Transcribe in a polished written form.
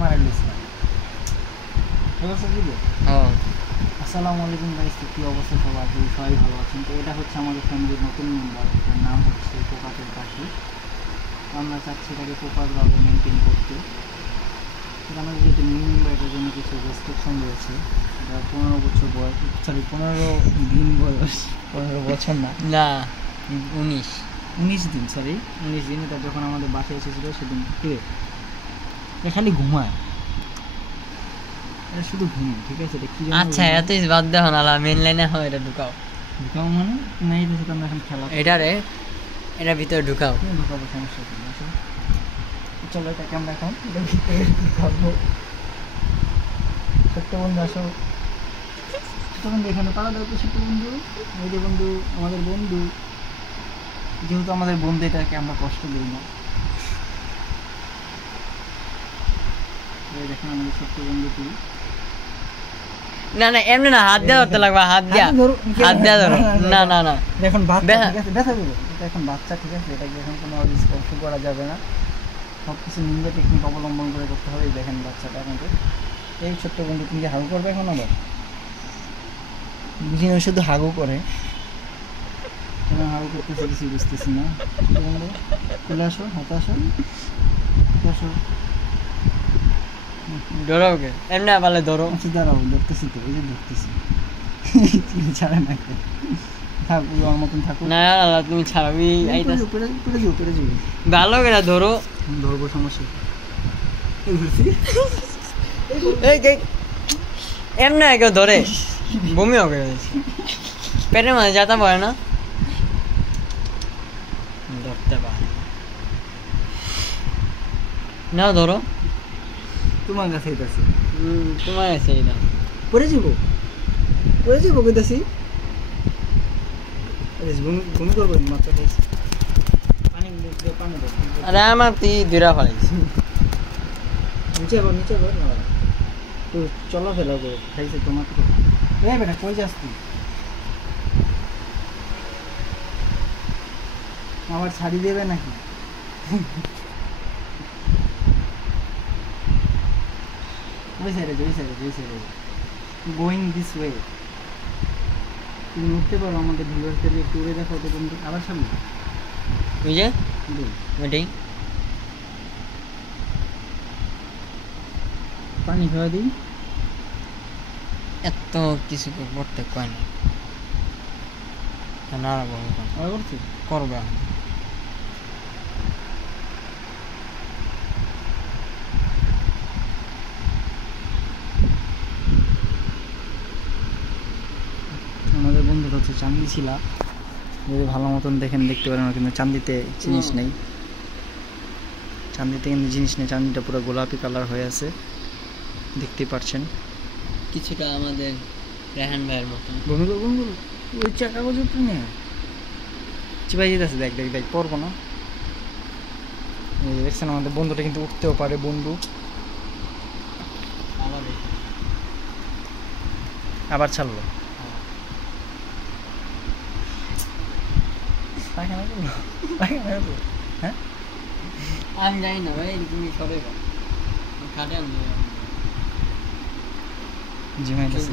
মারা লিস না ব্যবস্থা দিব। আসসালামু আলাইকুম গাইস, কি অবস্থা সবার? সবাই ভালো আছেন? তো এটা হচ্ছে আমাদের ফ্যামিলির নতুন মেম্বার, তার নাম হচ্ছে কোকাটের পাখি। আমরা চাচ্ছি এটাকে প্রপারভাবে মেনটেন করতে। আমাদের যেহেতু নিউ মেম্বার, এটার জন্য কিছু রেস্ট্রিকশন রয়েছে। এটা 15 বছর বয়স, সরি 15 দিন বয়স, 15 বছর না, না 19 দিন, সরি 19 দিন। এটা যখন আমাদের বাসায় এসেছিলো সেদিন খালি ঘুমায়, এটা শুধু ঘুম, ঠিক আছে? এটা কি আচ্ছা এত বাদ দাও না, মেন লাইনে হয় এটা ঢুকাও। ঢুকাও মানে না, এটা সেটা আমরা এখন খেলা এটা ভিতরে ঢুকাও। ঢুকাবো, সমস্যা কি আসলে। চলো এটাকে আমরা এখন এটার ভিতরে ঢুকাবো। ছোট্ট বন্ধু আসো, ছোট্ট বন্ধু এখানে পাড়া দাও তো। ছোট্ট বন্ধু, ওই যে বন্ধু, আমাদের বন্ধু, যেহেতু আমাদের বন্ধু, এটাকে আমরা কষ্ট দিই না। দেখেন আমাদের ছোট্ট বন্ধুটি। না না এমনি না, হাত দিয়ে ধরতে লাগবে, হাত দিয়ে ধরো। না না না এখন বাচ্চা, ঠিক আছে? ব্যথা দেবো, এটা এখন বাচ্চা, ঠিক আছে? এটাকে এখন কোনো স্পর্শ করা যাবে না, সব কিছু নিন্দা টেকনিক অবলম্বন করে করতে হবে। দেখেন বাচ্চাটা আমাদের, এই ছোট্ট বন্ধু তুমি হাগু করবে এখন আবার, বুঝি না, শুধু হাগু করে। হাগু করতেছে কিছু বুঝতেছি না। ছোট্ট বন্ধু চলে আসো, হাতে আসো, আসো। ধরোকে এমনি পারলে ধরো। আচ্ছা দাঁড়াও, ধরতেছি তো, এই যে ধরতেছি। ছাড়ে না, থাক ওর মতন থাকো। না তুমি ছাড়াবি, পেরে যাবো। ভালো করে ধরো, ধরবো, সমস্যা। এমনি কেউ ধরে বমি হবে, পেটের মাঝে যাতা পারে না, ধরতে পারে না। ধরো তোমার কাছে আছে, তোমার কাছে এটা পরে যাবো কইতাছি। ঘুমি করবো মাত্রা পানি দাও। আরে আমার তুই দুরা ফেলাইছি। নিচে কর না, তো চলাফেরা করো, খাইছে তোমার তো। বেটা কই যাস তুই? আবার ছাড়ি দেবে নাকি? ওই সাইডে গোয়িং দিস ওয়ে। তুমি উঠতে পারো, আমাদের ভিউয়ারদের একটু উড়ে দেখাও তো বন্ধু। আবার সামনে ওই যে ওইটাই পানি খাওয়া দিই। এত কিছু করতে কয় না, করছি করবে। আমাদের বন্ধুটা হচ্ছে চান্দি ছিলা, যদি ভালো মতন দেখেন দেখতে পারেন, কিন্তু চান্দিতে জিনিস নেই, চান্দিটা পুরো গোলাপি কালার হয়ে আছে, দেখতে পাচ্ছেন। কিছুটা আমাদের রেহান ভাইয়ের মতন। বন্ধু ওই কাগজ উপরে নিয়ে চিপাই যেতেছে, দেখ পড়বো না। দেখছেন আমাদের বন্ধুটা কিন্তু উঠতেও পারে, বন্ধু। আবার ছাড়লো, হ্যাঁ আমি জানি না ভাই, তুমি সরে খাটে আনবে জিমাইতেছে।